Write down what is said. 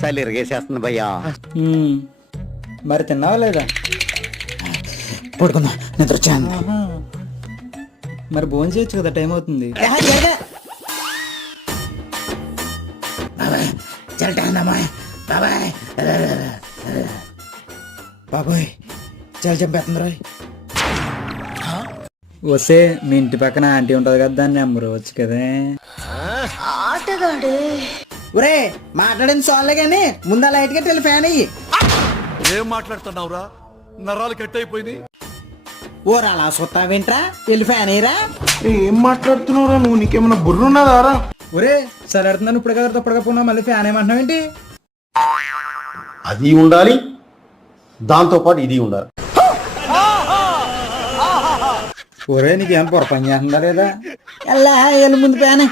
చలి ఇరిగేసేస్తుంది భయ్యా. మరి తిన్నావా లేదా? పడుకుందాం, నిద్ర వచ్చాను. మరి భోజనం చేయొచ్చు కదా, టైం అవుతుంది. బాబాయ్ చాలా చంపేస్తుంది రోయ్. వస్తే మీ ఇంటి పక్కన ఆంటీ ఉంటది కదా, దాన్ని నెంబర్ వచ్చు కదా. ఒరే మాట్లాడింది సార్లే గానీ ముందు ఆ లైట్ కట్టి ఫ్యాన్ అయ్యి. ఏం మాట్లాడుతున్నావురా? నరాలు కట్ అయిపోయింది. ఓరా అలా సుత్తావేంట్రా, వెళ్ళి ఫ్యాన్ అయ్యరా. ఏం మాట్లాడుతున్నావురా నువ్వు? నీకేమన్నా బుర్ర ఉన్నదారా? ఒరే సలాడుతున్నాను ఇప్పుడు కదా, తప్పకపోయినా మళ్ళీ ఫ్యాన్ ఏమంటున్నావు ఏంటి? అది ఉండాలి, దాంతో పాటు ఇది ఉండాలి. ఒరే నీకేం పొరపని చేస్తుందా లేదా? వెళ్ళి ముందు ఫ్యాన్